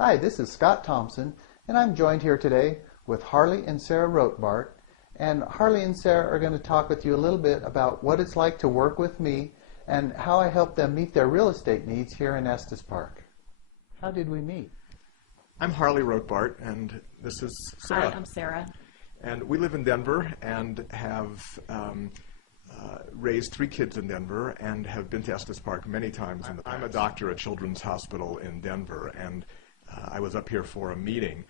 Hi, this is Scott Thompson, and I'm joined here today with Harley and Sara Rothbart. And Harley and Sara are going to talk with you a little bit about what it's like to work with me and how I help them meet their real estate needs here in Estes Park. How did we meet? I'm Harley Rothbart, and this is Sara. Hi, I'm Sara. And we live in Denver and have raised 3 kids in Denver and have been to Estes Park many times. I'm a doctor at Children's Hospital in Denver, and I was up here for a meeting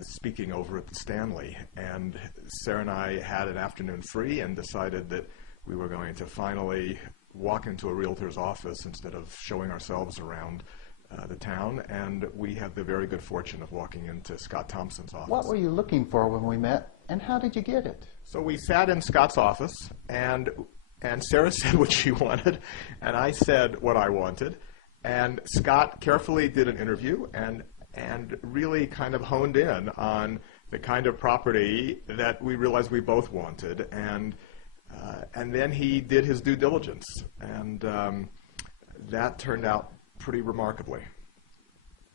speaking over at the Stanley. And Sara and I had an afternoon free and decided that we were going to finally walk into a realtor's office instead of showing ourselves around the town, and we had the very good fortune of walking into Scott Thompson's office. What were you looking for when we met, and how did you get it? So we sat in Scott's office, and Sara said what she wanted, and I said what I wanted, and Scott carefully did an interview and really kind of honed in on the kind of property that we realized we both wanted, and then he did his due diligence, and that turned out pretty remarkably.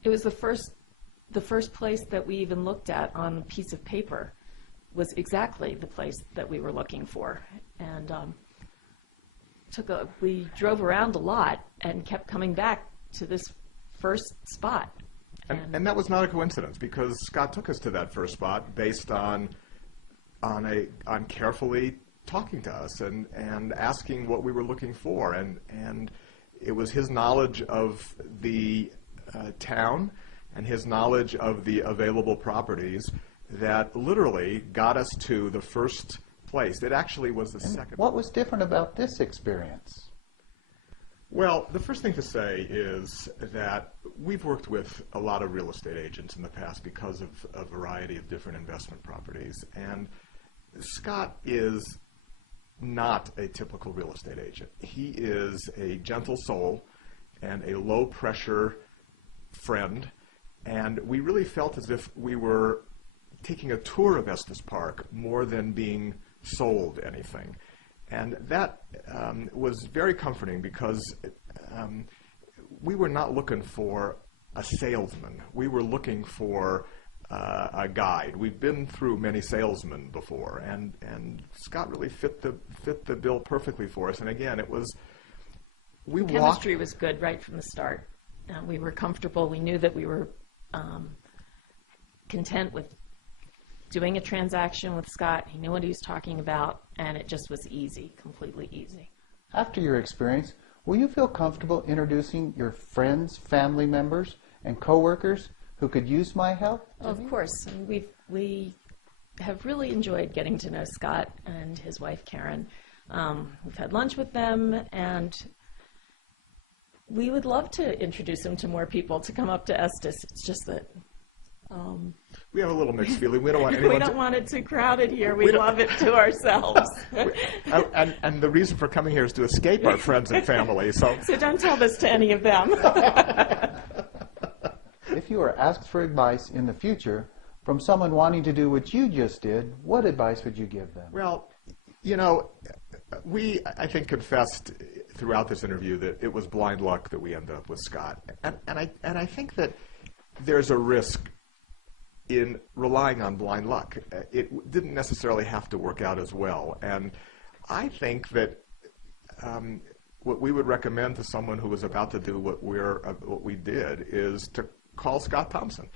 It was the first place that we even looked at on a piece of paper was exactly the place that we were looking for, and we drove around a lot and kept coming back to this first spot. And that was not a coincidence, because Scott took us to that first spot based on carefully talking to us and asking what we were looking for, and it was his knowledge of the town and his knowledge of the available properties that literally got us to the first place. It actually was the second. What was different about this experience? Well, the first thing to say is that we've worked with a lot of real estate agents in the past because of a variety of different investment properties, and Scott is not a typical real estate agent. He is a gentle soul and a low-pressure friend, and we really felt as if we were taking a tour of Estes Park more than being sold anything. And that was very comforting, because we were not looking for a salesman. We were looking for a guide. We've been through many salesmen before, and Scott really fit the bill perfectly for us. And again, The chemistry was good right from the start. We were comfortable. We knew that we were content with doing a transaction with Scott. He knew what he was talking about, and it just was easy, completely easy. After your experience, will you feel comfortable introducing your friends, family members, and coworkers who could use my help? Of course. And we have really enjoyed getting to know Scott and his wife, Karen. We've had lunch with them, and we would love to introduce him to more people to come up to Estes. It's just that we have a little mixed feeling. We don't want anyone we don't want it too crowded here. We love it to ourselves. and the reason for coming here is to escape our friends and family. So don't tell this to any of them. If you are asked for advice in the future from someone wanting to do what you just did, what advice would you give them? Well, I think, confessed throughout this interview that it was blind luck that we ended up with Scott. And I think that there's a risk in relying on blind luck. It didn't necessarily have to work out as well. And I think that what we would recommend to someone who was about to do what we did is to call Scott Thompson,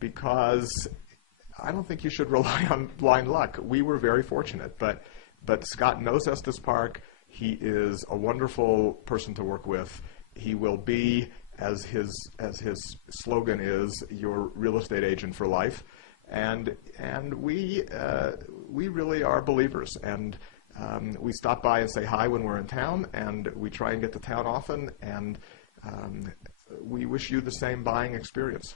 because I don't think you should rely on blind luck. We were very fortunate, but Scott knows Estes Park. He is a wonderful person to work with. He will be, as his slogan is, your real estate agent for life, and we really are believers, and we stop by and say hi when we're in town, and we try and get to town often, and we wish you the same buying experience.